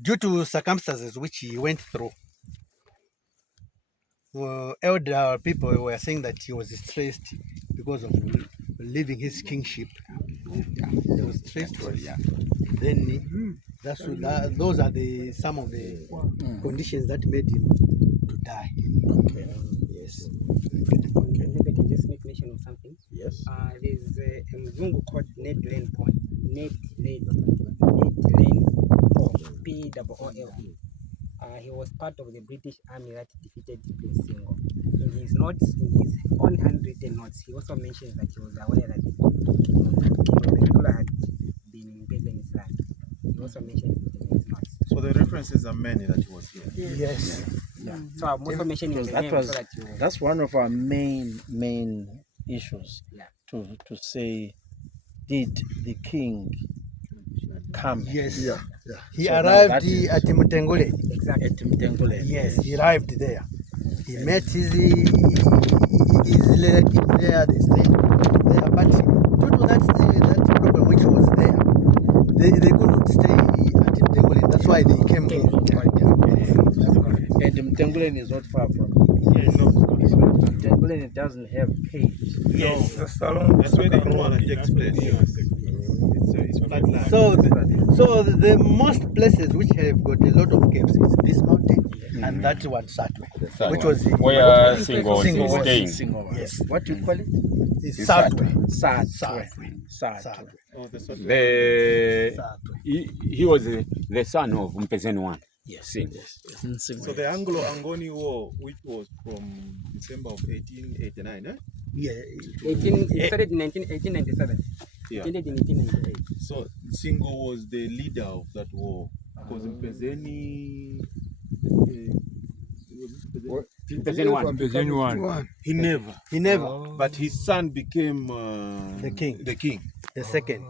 Due to circumstances which he went through, elder people were saying that he was stressed because of leaving his kingship. He was stressed. Then those are some of the conditions that made him to die. Okay. Yes. Okay. Maybe I can just make mention of something. Yes. There's a Mzungu called Ned Lane Point. Ned Lane Point. P-O-O-L-E. He was part of the British Army that defeated Prince Singo. In his notes, in his own handwritten notes, he also mentions that he was aware that King Lobhengula had been in Peasant's land. He also mentioned it in his notes. So the references are many that he was here. Yes. Yeah. So I'm also mentioning the name so that you... That's one of our main issues. Yeah. To say, did the king come? Yes. Yeah. He So arrived that at Mutengule. Exactly. At Mtengule. Yes, he arrived there. He met his relatives there. They stayed there, but due to that problem which was there, they couldn't stay at Mtengule. That's why they came here. And Mtengule is not far from. Yes. Mtengule doesn't have caves. Yes. That's where the Rwanda takes place. It's flat land. So the most places which have got a lot of caves is this mountain and that one Satwe, which was where Singo was staying. Yes. What do you call it? It's Satwe. Satwe. Oh, He was the son of Mpezeni one. Yes. So the Anglo-Angoni War, which was from December of 1889, eh? Yeah. It started in 1897. Yeah. It ended in 1898. So Singo was the leader of that war. Because Mpezeni... Mpezeni one. He never. Oh. But his son became The king. The second.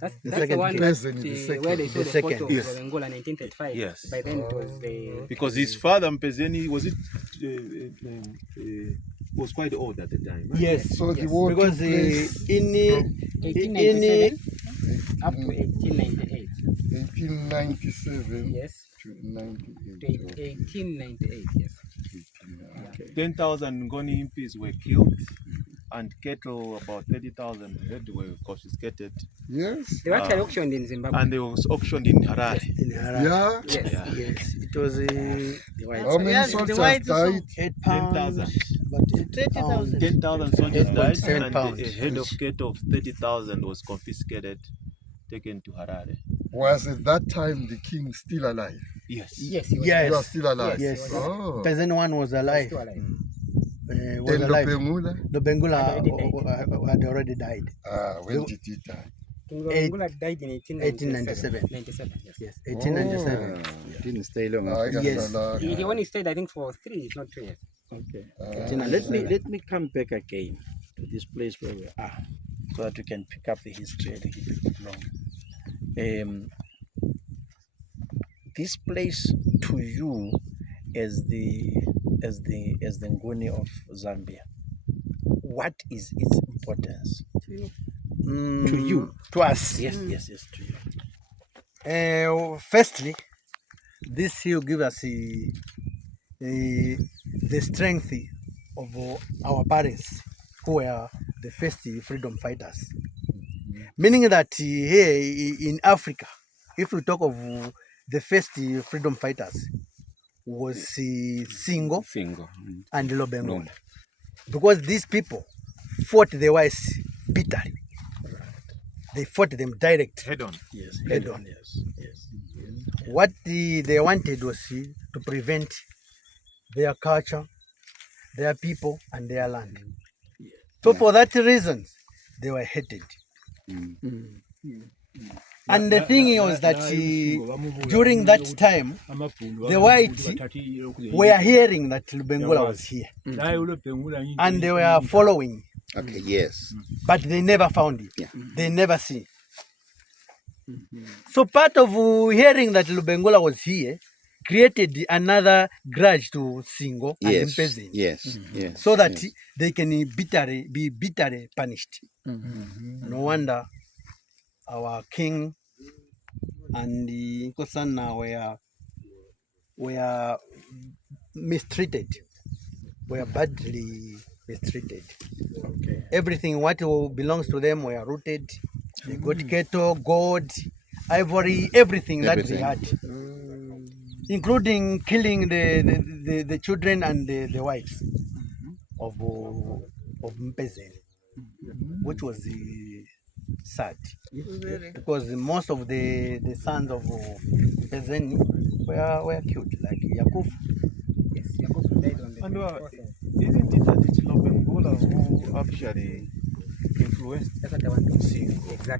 That's the second one king. that, where they saw the second. photo of Yes. Lobhengula 1935. Yes. By then it was the... Because his father Mpezeni was quite old at the time. Right? Yes. So the Yes. war Because took place in 1897 up to 1898. 1897 Yes. to To 98. 1898, yes. 10,000 Ngoni impis were killed, and cattle, about 30,000 head, were confiscated, Yes. They were actually auctioned in Zimbabwe. and they was auctioned in Harare. in Harare. Yeah. Yes. Yeah. Yes. It was How many soldiers died? 8 pounds. 10,000. But 30,000. 10,000 soldiers died, 8.7 and pounds. a head of cattle of 30,000 was confiscated, taken to Harare. Was at that time the king still alive? Yes. Yes, he was Yes. You are still alive? Yes. he was Oh. Peasant one was alive. still alive. Was And alive. Lobhengula? Lobhengula Had already died. had already died. When did he die? King Lobhengula died in 1897. 97, yes. Yes, 1897. Didn't stay long. Yes. He only stayed, I think, for 3, not 2 years. Okay. Ah. Let me come back again to this place where we are, so that we can pick up the history a little bit long. This place to you, as the Nguni of Zambia, what is its importance to you? To us. Yes, to you. Firstly, this hill gives us the strength of our parents, who were the first freedom fighters. Meaning that here in Africa, if we talk of the first freedom fighters, was Singo and Lobhengula. Because these people fought the whites bitterly. They fought them direct. Head on. Yes, Head on. Yes. What they wanted was to prevent their culture, their people, and their land. So for that reason, they were hated. And the thing was that during that time, the whites were hearing that Lobhengula was here, and they were following, Okay, yes. but they never found it. Yeah. They never see. So part of hearing that Lobhengula was here created another grudge to Singo and Yes. Mpezeni, Yes. Yes. so that yes. they can be bitterly punished. No wonder our king and the Nkosana were mistreated, were badly mistreated. Okay. Everything what belongs to them were rooted. They got cattle, gold, ivory, everything that they had, including killing the children and the wives of Mpezeni, which was sad, because most of the sons of Mpezeni were killed, like Yakuf. Yes, Yakubu died on the And 24th. isn't it that it's Lobhengula who actually influenced That's what I want to Singo? exactly.